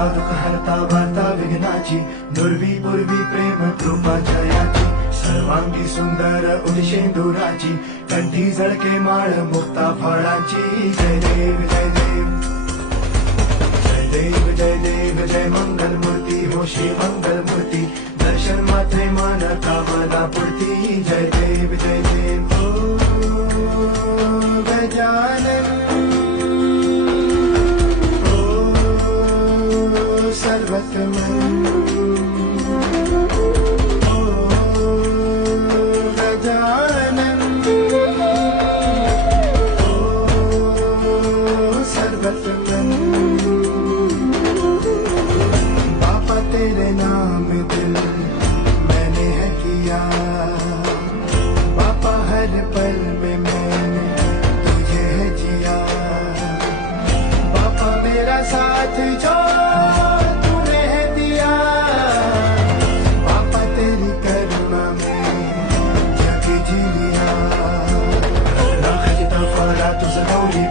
हरता दुःख हरता वार्ता विघ्नाची दुर्वी पूर्वी प्रेम कृपाच्या याची सर्वांगी सुंदर उदिशेंदुराची कंठी झळके माळ मुक्ता फळाची जय देव जय देव जय देव जय देव जय मंगल मूर्ती हो श्री मंगल मूर्ती दर्शन मात्रे मान कामना पूर्ती जय देव ओ गजानन सर्वतमन ओ गजानन ओ सर्वतमन बापा तेरे नाम दिल मैंने है किया बापा हर पल में मैंने तुझे है जिया बापा मेरा साथ जो तुझं गौरी